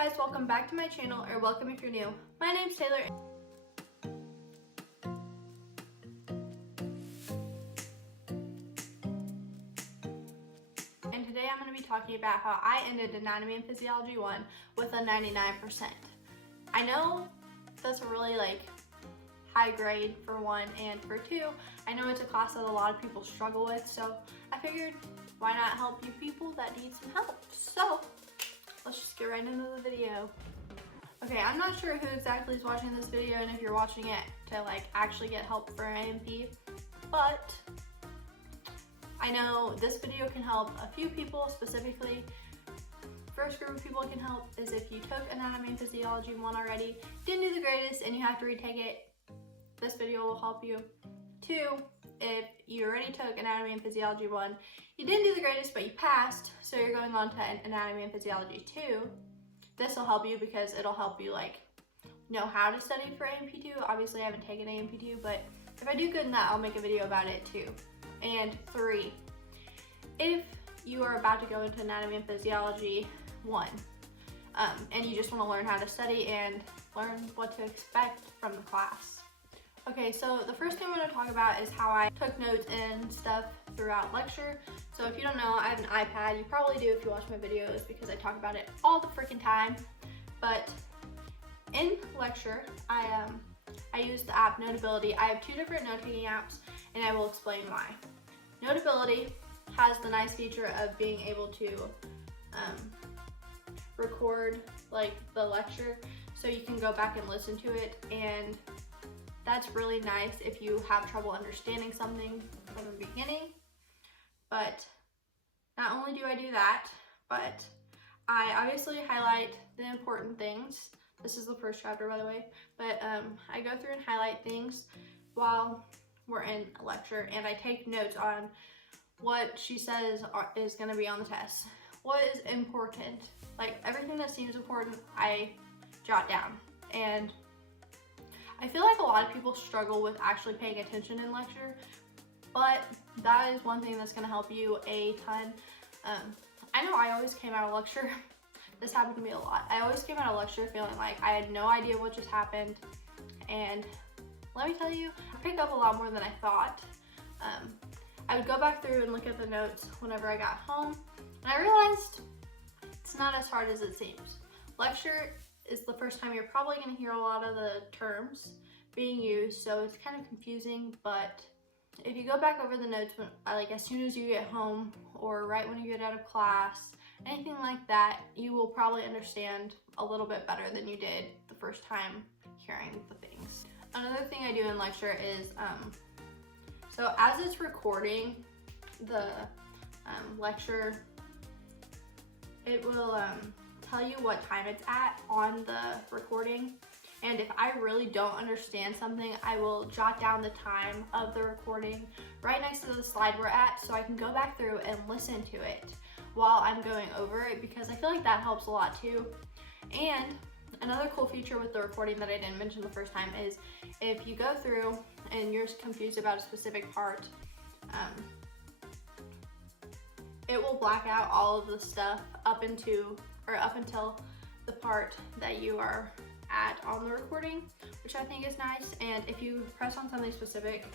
guys, welcome back to my channel, or welcome if you're new. My name's Taylor. And today I'm going to be talking about how I ended Anatomy and Physiology 1 with a 99%. I know that's a really high grade for 1, and for 2, I know it's a class that a lot of people struggle with, so I figured why not help you people that need some help. So let's just get right into the video. Okay, I'm not sure who exactly is watching this video and if you're watching it to actually get help for A&P, but I know this video can help a few people specifically. First group of people it can help is if you took Anatomy and Physiology 1 already, didn't do the greatest, and you have to retake it. This video will help you. 2, if you already took Anatomy and Physiology 1, you didn't do the greatest, but you passed, so you're going on to Anatomy and Physiology 2. This will help you because it'll help you know how to study for A&P 2. Obviously I haven't taken A&P 2, but if I do good in that, I'll make a video about it too. And 3, if you are about to go into Anatomy and Physiology 1, and you just want to learn how to study and learn what to expect from the class. Okay, so the first thing I'm going to talk about is how I took notes and stuff throughout lecture. So if you don't know, I have an iPad. You probably do if you watch my videos because I talk about it all the freaking time. But in lecture, I use the app Notability. I have 2 different note-taking apps, and I will explain why. Notability has the nice feature of being able to record the lecture, so you can go back and listen to it, and that's really nice if you have trouble understanding something from the beginning. But not only do I do that, but I obviously highlight the important things. This is the first chapter, by the way, but I go through and highlight things while we're in a lecture, and I take notes on what she says is going to be on the test. What is important, everything that seems important, I jot down. And I feel like a lot of people struggle with actually paying attention in lecture, but that is one thing that's going to help you a ton. I know I always came out of lecture, this happened to me a lot, I always came out of lecture feeling like I had no idea what just happened, and let me tell you, I picked up a lot more than I thought. I would go back through and look at the notes whenever I got home, and I realized it's not as hard as it seems. Lecture is the first time you're probably going to hear a lot of the terms being used, so it's kind of confusing, but if you go back over the notes when, as soon as you get home or right when you get out of class, anything like that, you will probably understand a little bit better than you did the first time hearing the things. Another thing I do in lecture is, so as it's recording the lecture, it will tell you what time it's at on the recording, and if I really don't understand something, I will jot down the time of the recording right next to the slide we're at, so I can go back through and listen to it while I'm going over it, because I feel like that helps a lot too. And another cool feature with the recording that I didn't mention the first time is if you go through and you're confused about a specific part, it will black out all of the stuff up until the part that you are at on the recording, which I think is nice. And if you press on something specific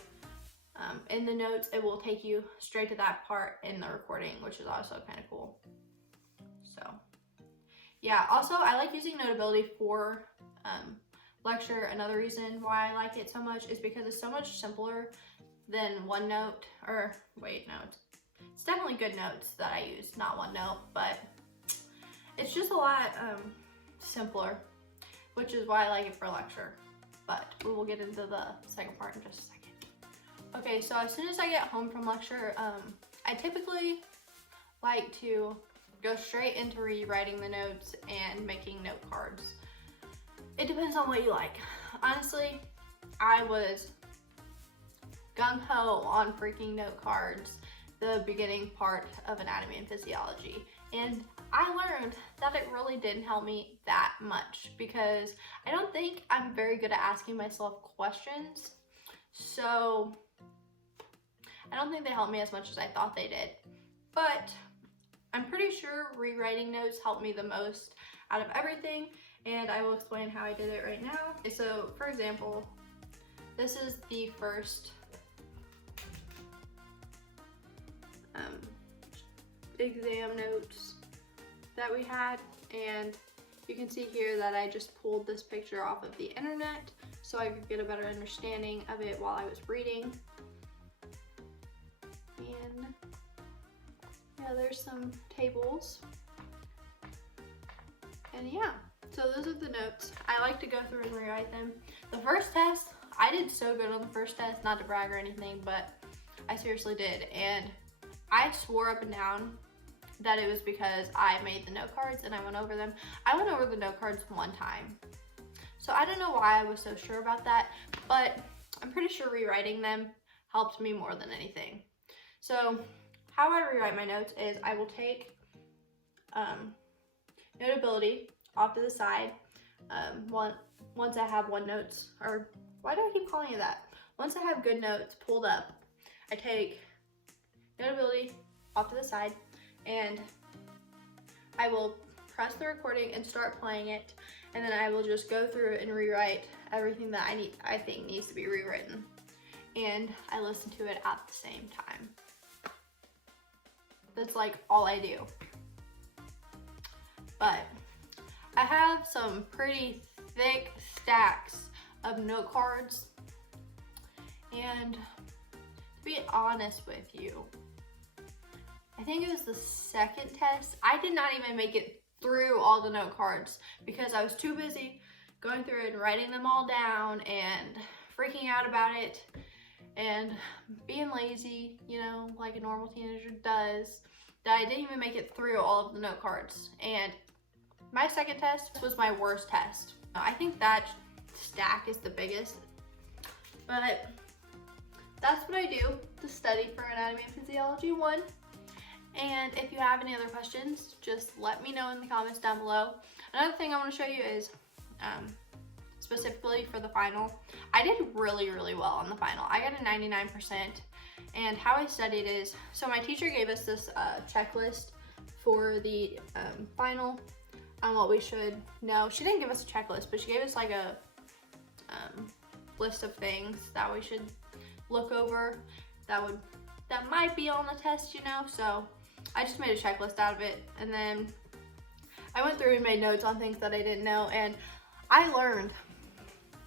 in the notes, it will take you straight to that part in the recording, which is also kind of cool. So yeah, also I like using Notability for lecture. Another reason why I like it so much is because it's so much simpler than OneNote, or wait, no, it's definitely GoodNotes that I use, not OneNote, but it's just a lot simpler, which is why I like it for lecture. But we will get into the second part in just a second. Okay, so as soon as I get home from lecture, I typically like to go straight into rewriting the notes and making note cards. It depends on what you like. Honestly, I was gung-ho on freaking note cards the beginning part of Anatomy and Physiology, and I learned that it really didn't help me that much because I don't think I'm very good at asking myself questions, so I don't think they helped me as much as I thought they did. But I'm pretty sure rewriting notes helped me the most out of everything, and I will explain how I did it right now. So for example, this is the first exam notes that we had, and you can see here that I just pulled this picture off of the internet so I could get a better understanding of it while I was reading. And yeah, there's some tables. And yeah, so those are the notes. I like to go through and rewrite them. The first test, I did so good on the first test, not to brag or anything, but I seriously did. And I swore up and down that it was because I made the note cards and I went over them. I went over the note cards one time. So I don't know why I was so sure about that, but I'm pretty sure rewriting them helped me more than anything. So how I rewrite my notes is I will take notability off to the side. Once I have one notes, or why do I keep calling it that? Once I have good notes pulled up, I take notability off to the side and I will press the recording and start playing it, and then I will just go through and rewrite everything that I think needs to be rewritten, and I listen to it at the same time. That's like all I do. But I have some pretty thick stacks of note cards, and to be honest with you, I think it was the second test, I did not even make it through all the note cards because I was too busy going through and writing them all down and freaking out about it and being lazy, you know, like a normal teenager does, that I didn't even make it through all of the note cards. And my second test was my worst test. I think that stack is the biggest, but that's what I do to study for Anatomy and Physiology 1. And if you have any other questions, just let me know in the comments down below. Another thing I want to show you is specifically for the final, I did really well on the final. I got a 99%, and how I studied is, so my teacher gave us this checklist for the final on what we should know. She didn't give us a checklist, but she gave us like a list of things that we should look over that might be on the test, you know. So I just made a checklist out of it, and then I went through and made notes on things that I didn't know, and I learned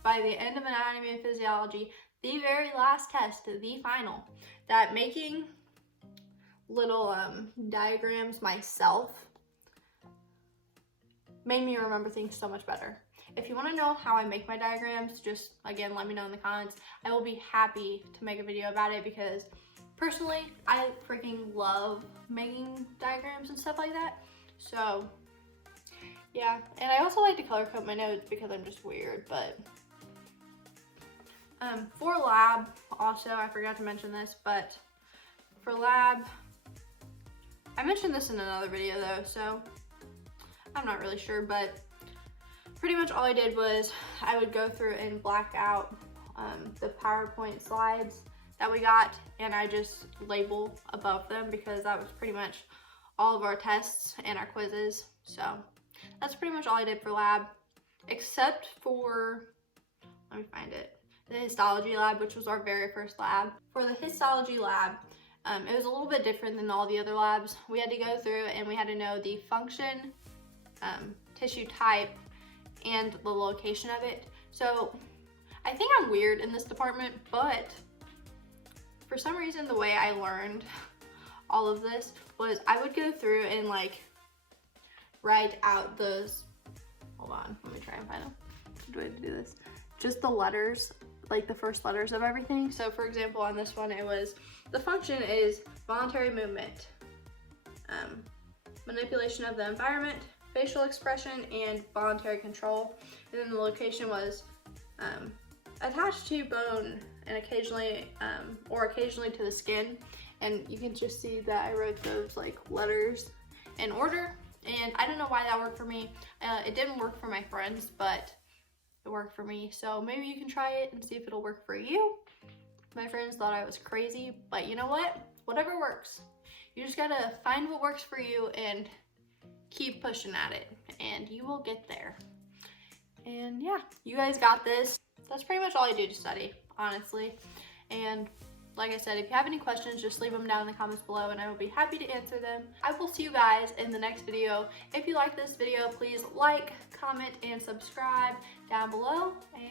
by the end of Anatomy and Physiology, the very last test, the final, that making little diagrams myself made me remember things so much better. If you want to know how I make my diagrams, just again let me know in the comments. I will be happy to make a video about it because personally I freaking love making diagrams and stuff like that. So yeah, and I also like to color code my notes because I'm just weird. But for lab also, I forgot to mention this, but for lab, I mentioned this in another video though, so I'm not really sure, but pretty much all I did was I would go through and black out the PowerPoint slides that we got, and I just label above them because that was pretty much all of our tests and our quizzes. So that's pretty much all I did for lab, except for, let me find it, the histology lab, which was our very first lab. For the histology lab, it was a little bit different than all the other labs. We had to go through and we had to know the function, tissue type, and the location of it. So I think I'm weird in this department, but for some reason the way I learned all of this was I would go through and like write out those, hold on, let me try and find them. Do I have to do this? Just the letters, like the first letters of everything. So for example, on this one, it was, the function is voluntary movement, manipulation of the environment, facial expression, and voluntary control. And then the location was attached to bone and occasionally, occasionally to the skin. And you can just see that I wrote those like letters in order. And I don't know why that worked for me. It didn't work for my friends, but it worked for me. So maybe you can try it and see if it'll work for you. My friends thought I was crazy, but you know what? Whatever works. You just gotta find what works for you and keep pushing at it, and you will get there. And yeah, you guys got this. That's pretty much all I do to study, honestly. And like I said, if you have any questions, just leave them down in the comments below and I will be happy to answer them. I will see you guys in the next video. If you like this video, please like, comment, and subscribe down below. And